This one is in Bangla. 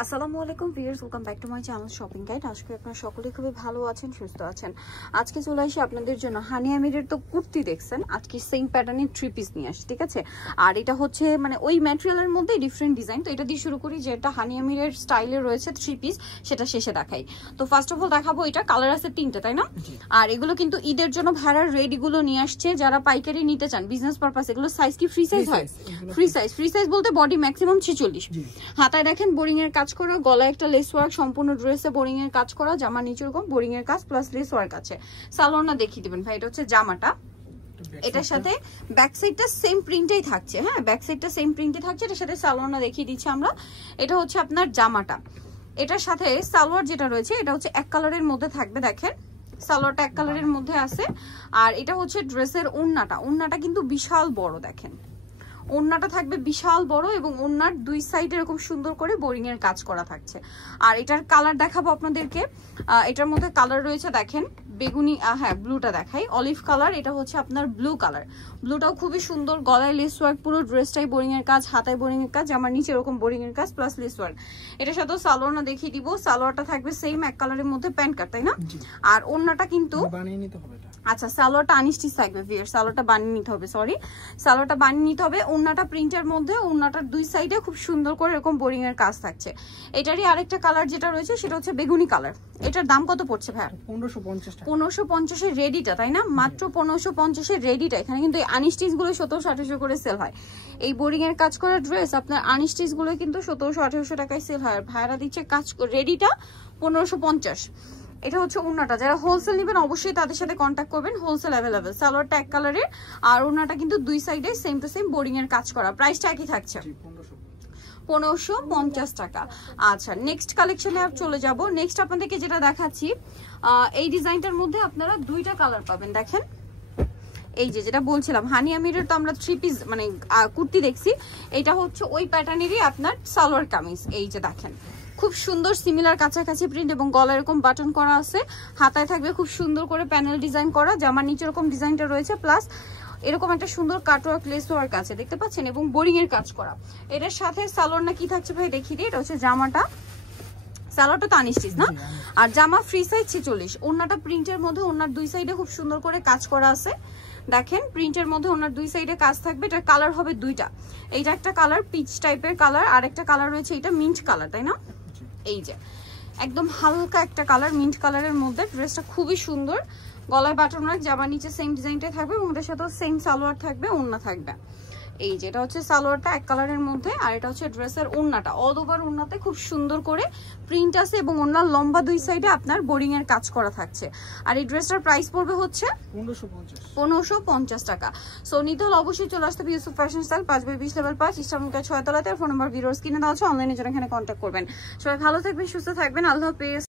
আসসালামু আলাইকুম viewers, welcome back to my channel shopping guide. আজকে আপনারা সকলে খুবই ভালো আছেন, সুস্থ আছেন। আজকে চলে আসি আপনাদের জন্য হানি আমিরের তো কুর্তি দেখছেন, আজকে সেম প্যাটার্নের 3 পিস নিয়ে আসি, ঠিক আছে। আর এটা হচ্ছে মানে ওই ম্যাটেরিয়ালের মধ্যে ডিফারেন্ট ডিজাইন। তো এটা দিয়ে শুরু করি, যেটা হানি আমিরের স্টাইলে রয়েছে 3 পিস, সেটা শেষে দেখাই। তো ফার্স্ট অফ অল দেখাবো, এটা কালার আছে 3টে, তাই না? আর এগুলো কিন্তু ঈদের জন্য ভেড়ার রেডিগুলো নিয়ে আসছে, যারা পাইকারি নিতে চান বিজনেস পারপাস। এগুলো সাইজ কি ফ্রি সাইজ হয়? ফ্রি সাইজ বলতে বডি ম্যাক্সিমাম 46। হাতায় দেখেন বোরিং এর কাজ করা, গলায় একটা লেস ওয়ার্ক, সম্পূর্ণ ড্রেসে বোরিং এর কাজ করা, জামার নিচে এরকম বোরিং এর কাজ প্লাস লেস ওয়ার্ক আছে। সালোয়ারটা দেখিয়ে দিবেন ভাই। এটা হচ্ছে জামাটা, এটার সাথে ব্যাক সাইডটা সেম প্রিন্টেই থাকছে। হ্যাঁ, ব্যাক সাইডটা সেম প্রিন্টে থাকছে, এটার সাথে সালোয়ারটা দেখিয়ে দিচ্ছি আমরা। এটা হচ্ছে আপনার জামাটা, এটার সাথে সালোয়ার যেটা রয়েছে এটা হচ্ছে এক কালারের মধ্যে থাকবে। দেখেন সালোয়ারটা এক কালারের মধ্যে আছে। আর এটা হচ্ছে ড্রেসের ওড়নাটা কিন্তু বিশাল বড়। দেখেন ওড়নাটা থাকবে বিশাল বড় এবং ওড়নার দুই সাইডে এরকম সুন্দর করে বোরিং এর কাজ করা থাকছে। আর এটার কালার দেখাবো আপনাদেরকে। এটার মধ্যে কালার রয়েছে দেখেন বেগুনি, হ্যাঁ ব্লুটা দেখাই, অলিভ কালার। এটা হচ্ছে আপনার ব্লু কালার, ব্লুটাও খুবই সুন্দর। গলায় লেস ওয়ার্ক, পুরো ড্রেসটাই বোরিং এর কাজ, হাতায় বোরিং এর কাজ, আমার নিচে এরকম বোরিং এর কাজ প্লাস লেস ওয়ার্ক। এটার সাথে সালোয়ারটা দেখিয়ে দিব। সালোয়ারটা থাকবে সেম এক কালারের মধ্যে, প্যান্ট কাট, তাই না? আর ওড়নাটা কিন্তু বানিয়ে নিতে হবে। আচ্ছা, সালোয়ারটা আনস্টিচ থাকবে ভিউয়ার, সালোয়ারটা বানিয়ে নিতে হবে, সরি সালোয়ারটা বানিয়ে নিতে হবে। ওড়নাটা প্রিন্টের মধ্যে, ওড়নাটার দুই সাইডে খুব সুন্দর করে এরকম বোরিং এর কাজ থাকছে। এটারই আরেকটা কালার যেটা রয়েছে সেটা হচ্ছে বেগুনি কালার। এটার দাম কত পড়ছে ভাই? 1550 এর রেডিটা, তাই না? মাত্র 1550 এর রেডিটা। এখানে কিন্তু এই আনস্টিচ গুলো 1700-1800 করে সেল হয়। এই বোরিং এর কাজ করা ড্রেস আপনার আনস্টিচ গুলো কিন্তু 1700-1800 টাকায় সেল হয়। আর ভাইরা দিচ্ছে কাজ রেডিটা 1550। এটা হচ্ছে ওড়নাটা, যারা হোলসেল নেবেন অবশ্যই তাদের সাথে কন্ট্যাক্ট করবেন, হোলসেল অ্যাভেলেবেল। সালোয়ারটা এক কালারের আর ওড়নাটা কিন্তু দুই সাইডে সেম টু সেম বোরিং এর কাজ করা। প্রাইসটা একই থাকছে 1550 টাকা। আচ্ছা, নেক্সট কালেকশনে চলে যাব। নেক্সট আপনাদেরকে যেটা দেখাচ্ছি, এই ডিজাইনটার মধ্যে আপনারা দুইটা কালার পাবেন। দেখেন এই যে যেটা বলছিলাম হানি আমিরের তো আমরা 3 পিস মানে কুর্তি দেখছি, এটা হচ্ছে ওই প্যাটার্নেরই আপনার সালোয়ার কামিজ। এই যে দেখেন খুব সুন্দর সিমিলার কাছাকাছি প্রিন্ট এবং গলা এরকম বাটন করা আছে। হাতায় থাকবে খুব সুন্দর করে প্যানেল ডিজাইন করা, জামার নিচে এরকম ডিজাইনটা রয়েছে, প্লাস এরকম একটা সুন্দর কাটওয়ার্ক লেস ওয়ার্ক আছে, দেখতে পাচ্ছেন, এবং বোরিং এর কাজ করা। এটার সাথে সালোয়ারটা কি থাকছে ভাই দেখিয়ে দিই। এটা হচ্ছে জামাটা, সালোয়ারটা তো আনস্টিচ না, আর জামা ফ্রি সাইজ 46। ওড়নাটা প্রিন্টের মধ্যে, ওড়নার দুই সাইডে খুব সুন্দর করে কাজ করা আছে। দেখেন প্রিন্টের মধ্যে ওনার দুই সাইডে কাজ থাকবে। এটার কালার হবে দুইটা, এইটা একটা কালার পিচ টাইপের কালার, আর একটা কালার রয়েছে এটা মিন্ট কালার, তাই না? এই যে একদম হালকা একটা কালার মিন্ট কালারের মধ্যে। ড্রেসটা খুবই সুন্দর, গলায় বাটন রাখ, জামার নিচে সেম ডিজাইনটাই থাকবে এবং ওটার সাথেও সেম সালোয়ার থাকবে, ওড়না থাকবে। এই যে এটা হচ্ছে সালোয়ারটা এক কালারের মধ্যে, আর এটা হচ্ছে ড্রেসের ওড়নাটা। অল ওভার ওড়নাতে খুব সুন্দর করে প্রিন্ট আছে এবং ওড়নার লম্বা দুই সাইডে আপনার বোরিং এর কাজ করা থাকছে। আর এই ড্রেসটার প্রাইস পড়বে হচ্ছে 1550 টাকা। সো নিতে হলে অবশ্যই চলে আসতে হবে ইউসুফ ফ্যাশন স্টাইল, 5/20 লেভেল 5, ইস্টার্নকা 6 তলাতে। আর ফোন নাম্বার ভিডিওর স্ক্রিনে দেওয়া আছে, অনলাইনে যারা এখানে কন্ট্যাক্ট করবেন। সবাই ভালো থাকবেন, সুস্থ থাকবেন, আল্লাহ হাফেজ।